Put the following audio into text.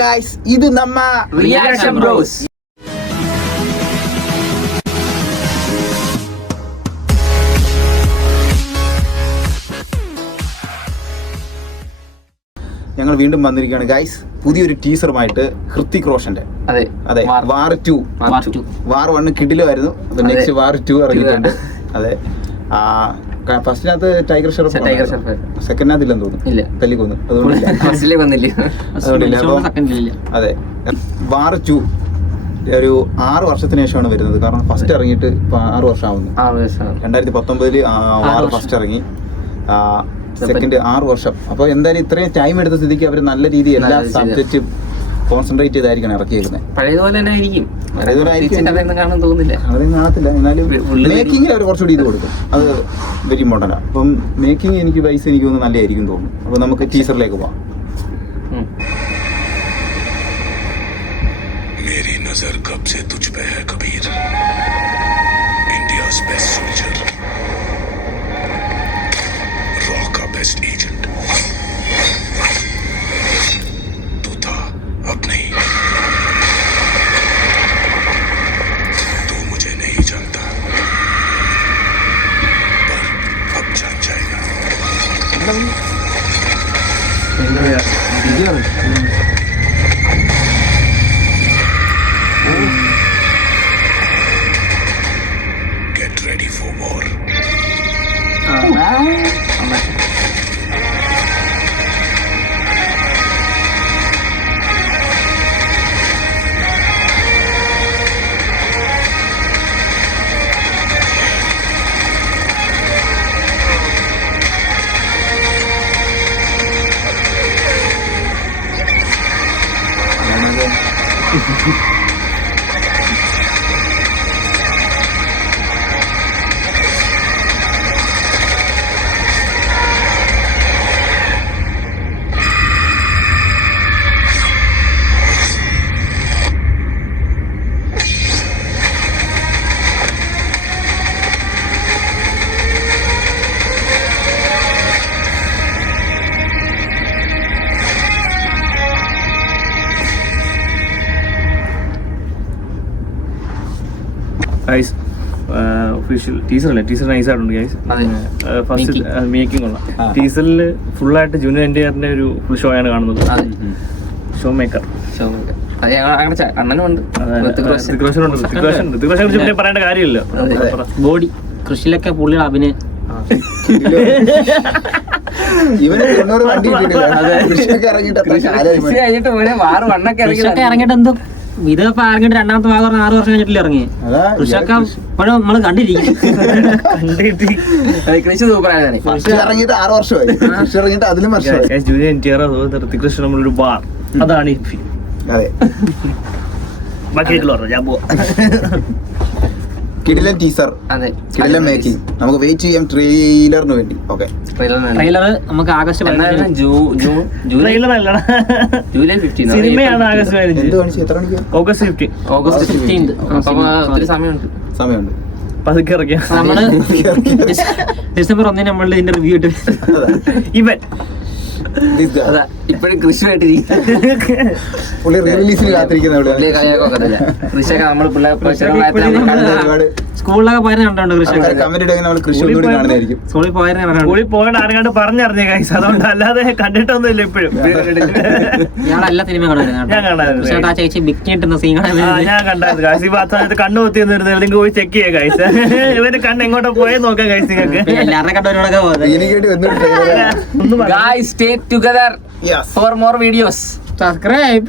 Guys, ഇത് നമ്മ reaction bros. ഞങ്ങൾ വീണ്ടും വന്നിരിക്കുകയാണ് ഗൈസ്, പുതിയൊരു ടീസറുമായിട്ട്. ഹൃത്തിക് റോഷന്റെ അതെ വാർ 2. വാർ 1 കിടിലമായിരുന്നു. അപ്പൊ നെക്സ്റ്റ് വാർ 2 ഇറങ്ങിയിട്ടുണ്ട്. അതെ, ഫസ്റ്റിനകത്ത് ടൈഗർ ഷെറഫ്, സെക്കൻഡിനകത്ത് ഇല്ലെന്ന് തോന്നുന്നു, തല്ലിക്കൊന്നു. അതെ, വാർ 2 ഒരു 6 വർഷത്തിന് ശേഷമാണ് വരുന്നത്. കാരണം ഫസ്റ്റ് ഇറങ്ങിയിട്ട് 6 വർഷം ആവുന്നു. 2019 വാർ ഫസ്റ്റ് ഇറങ്ങി, സെക്കൻഡ് 6 വർഷം. അപ്പോൾ എന്തായാലും ഇത്രയും ടൈം എടുത്ത സ്ഥിതിക്ക് അവർ നല്ല രീതിയിൽ എല്ലാ സബ്ജക്റ്റും കോൺസെൻട്രേറ്റ് ചെയ്തായിരിക്കണം ഇറക്കിയിരിക്കുന്നത്. പഴയതുപോലെ തന്നെ ആയിരിക്കും. അതൊന്നും കാണത്തില്ല, എന്നാലും മേക്കിങ്ങിൽ അവർ കുറച്ചുകൂടി ഇത് കൊടുക്കും. അത് വെരി ഇമ്പോർട്ടൻ്റ് ആണ്. അപ്പം മേക്കിംഗ് എനിക്ക് തോന്നുന്നു നല്ലതായിരിക്കും തോന്നുന്നു. അപ്പോൾ നമുക്ക് ടീസറിലേക്ക് പോവാം. मेरी नजर कब से तुझ पे है Kabir, India's best soldier, raw का बेस्ट एजेंट, तू था अब नहीं, तू मुझे नहीं जानता पर अब जान जाएगा. Get ready for war. Guys, official ടീസറല്ലേ, ടീസർ നൈസായിട്ടുണ്ട് ഗൈസ്. ഫസ്റ്റ് മേക്കിംഗ് ഉള്ള ടീസറിൽ ഫുള്ളായിട്ട് ജൂനിയർ NTRന്റെ ഒരു ഫുൾ ഷോ ആണ് കാണുന്നത്. ഷോ മേക്കർ പറയേണ്ട കാര്യമില്ല. ബോഡി കൃഷിയിലൊക്കെ പുള്ളിയുടെ അഭിനയം ഇറങ്ങിയിട്ട് എന്തോ ഇതിപ്പോ ഇറങ്ങിയിട്ട് രണ്ടാമത്തെ ഭാഗം 6 വർഷം കഴിഞ്ഞിട്ടില്ല ഇറങ്ങി. കൃഷിയൊക്കെ ഇപ്പോഴും നമ്മള് കണ്ടിരിക്കും. കൃഷി സൂപ്പറായതാണ്. ഇറങ്ങിയിട്ട് 6 വർഷമായി, ഇറങ്ങിയിട്ട് അതിലും വർഷമായി. ജൂനിയർ NTR ഋതിക് റോഷൻ നമ്മളൊരു ബാർ, അതാണ് ഈ ഫിലിം. അതെ, ബാക്കിയുള്ള ഞാൻ പോവാ. കിടിലൻ ടീസർ, കിടിലൻ മേക്കിംഗ്. നമുക്ക് വെയിറ്റ് ചെയ്യാം ട്രെയിലറിന് വേണ്ടി. ഓക്കെ, ട്രെയിലർ നമുക്ക് ആഗസ്റ്റ് ജൂലൈ 15 സിനിമയാണ്. ആഗസ്റ്റ് 15 സമയമുണ്ട്. പതുക്കെ ഇറക്കിയ നമ്മള് ഡിസംബർ 1 നമ്മളുടെ ഇതിന്റെ റിവ്യൂ ഇട്ട് ഇവൻ ഇപ്പഴും കൃഷിയായിട്ടിരിക്കും. സ്കൂളിലൊക്കെ പോയത് കണ്ടോണ്ട് സ്കൂളിൽ പോയത് ആരെക്കാണ്ട് പറഞ്ഞറിഞ്ഞ കൈസ്, അതുകൊണ്ട് അല്ലാതെ കണ്ടിട്ടൊന്നുമില്ല ഇപ്പോഴും. ഞാൻ എല്ലാ സിനിമ കാണാറുണ്ട്. ആ ചേച്ചി ബിക്കിട്ടുന്ന സീൻ ഞാൻ കണ്ടായിരുന്നു ഗൈസ്. ഈ ഭാഗത്ത് കണ്ണു കുത്തിയെന്ന് നിങ്ങൾക്ക് പോയി ചെക്ക് ചെയ്യാം ഗൈസ്. ഇവര് കണ്ണ് എങ്ങോട്ടോ പോയെന്ന് നോക്കാം ഗൈസ്. നിങ്ങൾക്ക് എല്ലാവരുടെ കണ്ടവരോടൊക്കെ പോകുന്നത്. Guys, stay together for more videos. Subscribe.